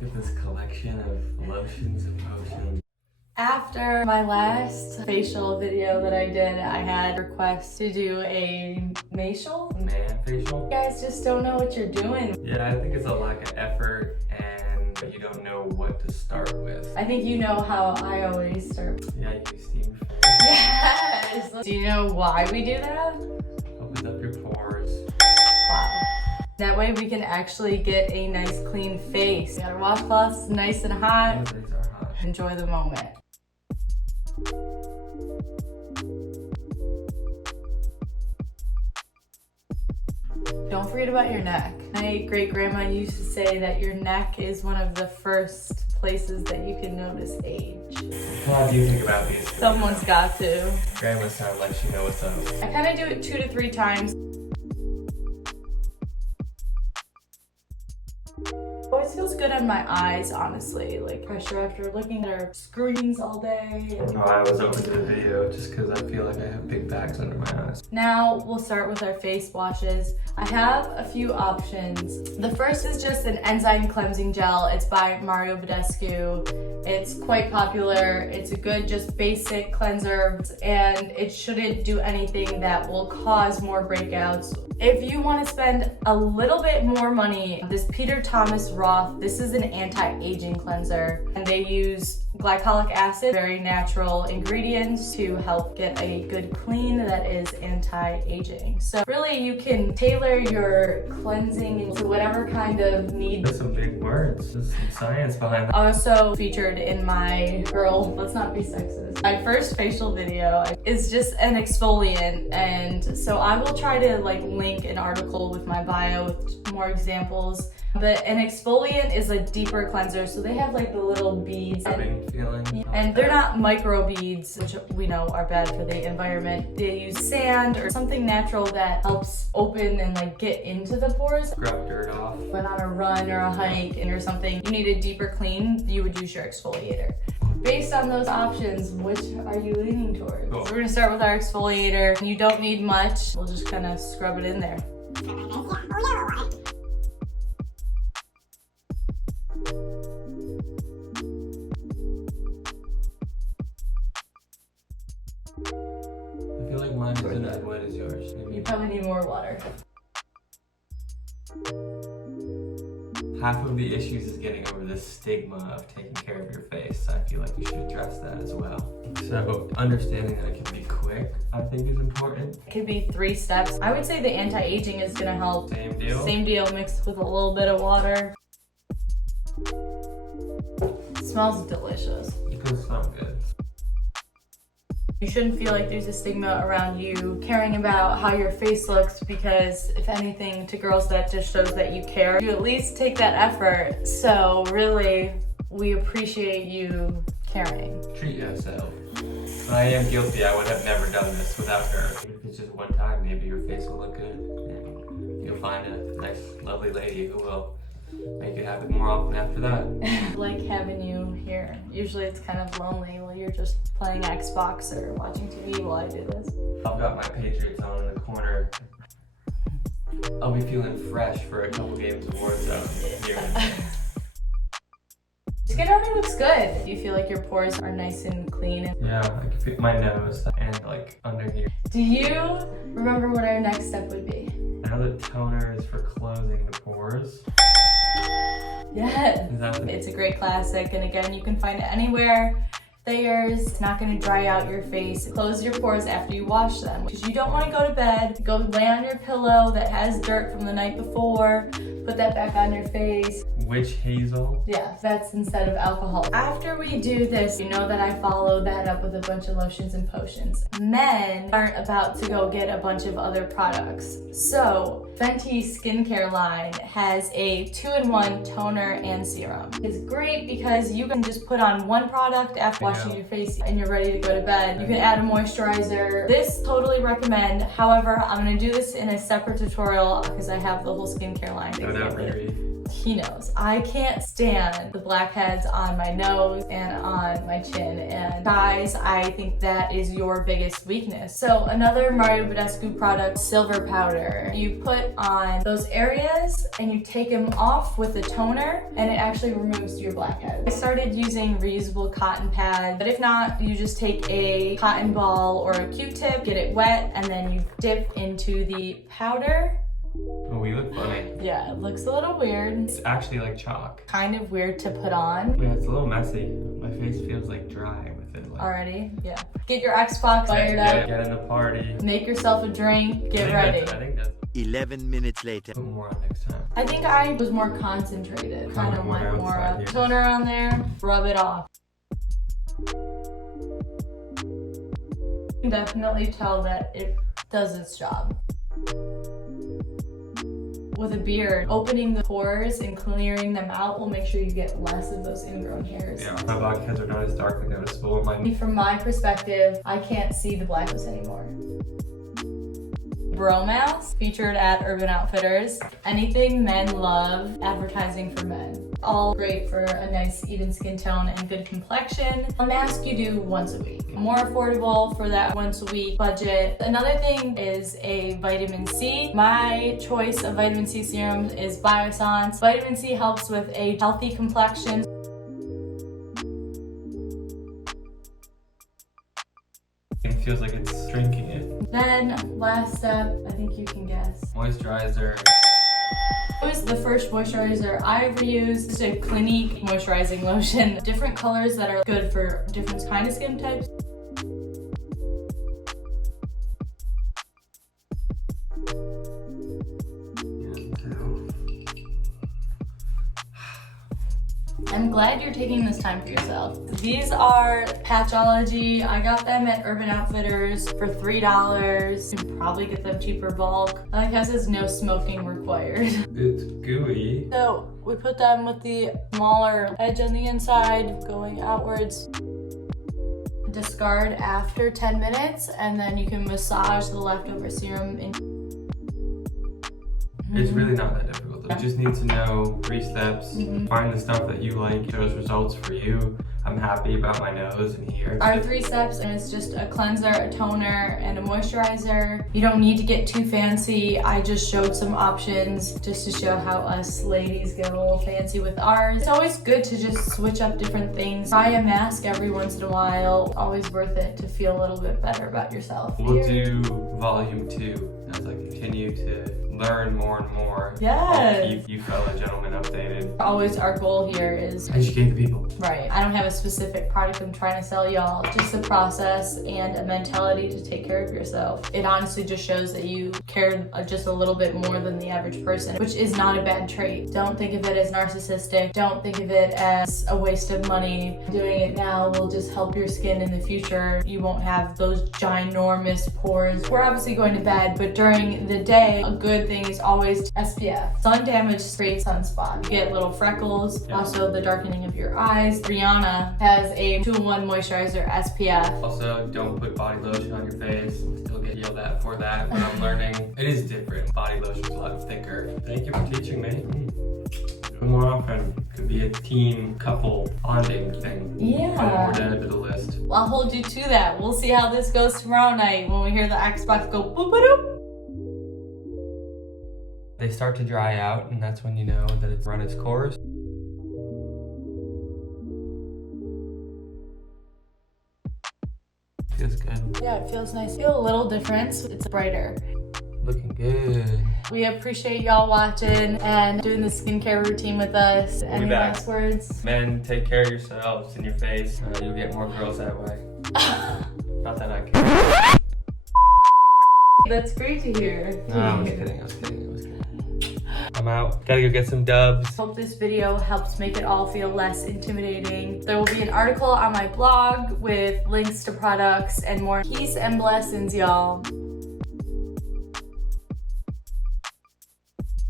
Look at this collection of lotions and potions. After my last facial video that I did, I had requests to do a facial. Man facial? You guys just don't know what you're doing. Yeah, I think it's a lack of effort and you don't know what to start with. I think you know how I always start. Yeah, you steam your face. Yes! Do you know why we do that? Opens up your pores. Wow. That way we can actually get a nice clean face. We got our washcloths nice and hot. These are hot. Enjoy the moment. Don't forget about your neck. My great grandma used to say that your neck is one of the first places that you can notice age. How do you think about these? Someone's got to. Grandma sounds like she knows what's up. I kind of do it 2 to 3 times. Always feels good on my eyes, honestly. Like pressure after looking at our screens all day. No, I was open to the video just because I feel like I have big bags under my eyes. Now we'll start with our face washes. I have a few options. The first is just an enzyme cleansing gel. It's by Mario Badescu. It's quite popular. It's a good, just basic cleanser, and it shouldn't do anything that will cause more breakouts. If you want to spend a little bit more money, this Peter Thomas Roth, this is an anti-aging cleanser, and they use glycolic acid, very natural ingredients to help get a good clean that is anti-aging. So really you can tailor your cleansing to whatever kind of need. There's some big words, there's some science behind that. Also featured in my let's not be sexist. My first facial video is just an exfoliant, and so I will try to link an article with my bio with more examples. But an exfoliant is a deeper cleanser, so they have the little beads. Feeling. And they're not micro beads, which we know are bad for the environment. They use sand or something natural that helps open and get into the pores. Scrub dirt off. Went on a run or a hike or something, you need a deeper clean, you would use your exfoliator. Based on those options, which are you leaning towards? Cool. So we're gonna start with our exfoliator. You don't need much. We'll just kind of scrub it in there. I feel like mine isn't as wet as yours. You probably need more water. Half of the issues is getting over the stigma of taking care of your face. I feel like you should address that as well. So understanding that it can be quick, I think is important. It could be 3 steps. I would say the anti-aging is gonna help. Same deal? Same deal, mixed with a little bit of water. It smells delicious. It does sound good. You shouldn't feel like there's a stigma around you caring about how your face looks, because if anything, to girls that just shows that you care. You at least take that effort. So really, we appreciate you caring. Treat yourself. I am guilty. I would have never done this without her. If it's just one time, maybe your face will look good. And you'll find a nice, lovely lady who will make you have it more often after that. I like having you here. Usually it's kind of lonely while you're just playing Xbox or watching TV while I do this. I've got my Patriots on in the corner. I'll be feeling fresh for a couple games of Warzone here. Your skin already looks good. Do you feel like your pores are nice and clean? Yeah, I can feel my nose and under here. Do you remember what our next step would be? Now the toner is for closing the pores. Yes. Is that the... It's a great classic, and again, you can find it anywhere. Thayers. It's not going to dry out your face. Close your pores after you wash them, because you don't want to go to bed, go lay on your pillow that has dirt from the night before, put that back on your face. Witch hazel? Yeah, that's instead of alcohol. After we do this, you know that I follow that up with a bunch of lotions and potions. Men aren't about to go get a bunch of other products. So, Fenty skincare line has a 2-in-1 toner and serum. It's great because you can just put on one product after washing your face and you're ready to go to bed. You can add a moisturizer. This totally recommend. However, I'm gonna do this in a separate tutorial because I have the whole skincare line. Go down, baby. He knows. I can't stand the blackheads on my nose and on my chin. And guys, I think that is your biggest weakness. So another Mario Badescu product, silver powder. You put on those areas and you take them off with a toner and it actually removes your blackheads. I started using reusable cotton pads, but if not, you just take a cotton ball or a Q-tip, get it wet, and then you dip into the powder. Oh, we look funny. Yeah, it looks a little weird. It's actually like chalk. Kind of weird to put on. Yeah, it's a little messy. My face feels like dry with it. Like, Already? Yeah. Get your Xbox fired up. Get in the party. Make yourself a drink. Get ready. I think that's 11 minutes later. put more on next time. I think I was more concentrated. Kind of More went more outside up. here. Toner on there. Rub it off. You can definitely tell that it does its job. With a beard, opening the pores and clearing them out will make sure you get less of those ingrown hairs. Yeah, my blackheads are not as darkly noticeable. From my perspective, I can't see the blackness anymore. Bro mask, featured at Urban Outfitters. Anything men love, advertising for men. All great for a nice even skin tone and good complexion. A mask you do once a week. More affordable for that once a week budget. Another thing is a vitamin C. My choice of vitamin C serum is Biossance. Vitamin C helps with a healthy complexion. It feels like it's drinking it. Then, last step, I think you can guess. Moisturizer. It was the first moisturizer I ever used. It's a Clinique moisturizing lotion. Different colors that are good for different kind of skin types. I'm glad you're taking this time for yourself. These are Patchology. I got them at Urban Outfitters for $3. You can probably get them cheaper bulk. I like how it says no smoking required. It's gooey. So we put them with the smaller edge on the inside going outwards. Discard after 10 minutes and then you can massage the leftover serum in. It's really not that difficult. You just need to know 3 steps. Find the stuff that you like, shows results for you. I'm happy about my nose and here. Our 3 steps, and it's just a cleanser, a toner, and a moisturizer. You don't need to get too fancy. I just showed some options just to show how us ladies get a little fancy with ours. It's always good to just switch up different things. Try a mask every once in a while. Always worth it to feel a little bit better about yourself. We'll do volume 2 as I continue to learn more and more. Yes. I'll keep you fellow gentlemen updated. Always our goal here is Educate the people. right. I don't have a specific product I'm trying to sell y'all, just a process and a mentality to take care of yourself. It honestly just shows that you cared just a little bit more than the average person, which is not a bad trait. Don't think of it as narcissistic. Don't think of it as a waste of money. Doing it now will just help your skin in the future. You won't have those ginormous pores. We're obviously going to bed, but during the day, a good thing is always SPF. Sun damage creates sunspot. You get little freckles, also the darkening of your eyes. Rihanna has a 2-in-1 moisturizer SPF. Also, don't put body lotion on your face. Still get yelled at for that, but I'm learning. It is different. Body lotion's a lot thicker. Thank you for teaching me. Do it more often. Could be a team couple bonding thing. Yeah. Add more to the list. I'll hold you to that. We'll see how this goes tomorrow night when we hear the Xbox go boop-a-doop. They start to dry out, and that's when you know that it's run its course. Feels good. Yeah, it feels nice. Feel a little difference. It's brighter. Looking good. We appreciate y'all watching and doing the skincare routine with us. Any back. last words? Men, take care of yourselves and your face. You'll get more girls that way. Not that I care. That's great to hear. No, I was kidding. I'm out. Gotta go get some dubs. Hope this video helps make it all feel less intimidating. There will be an article on my blog with links to products and more. Peace and blessings, y'all.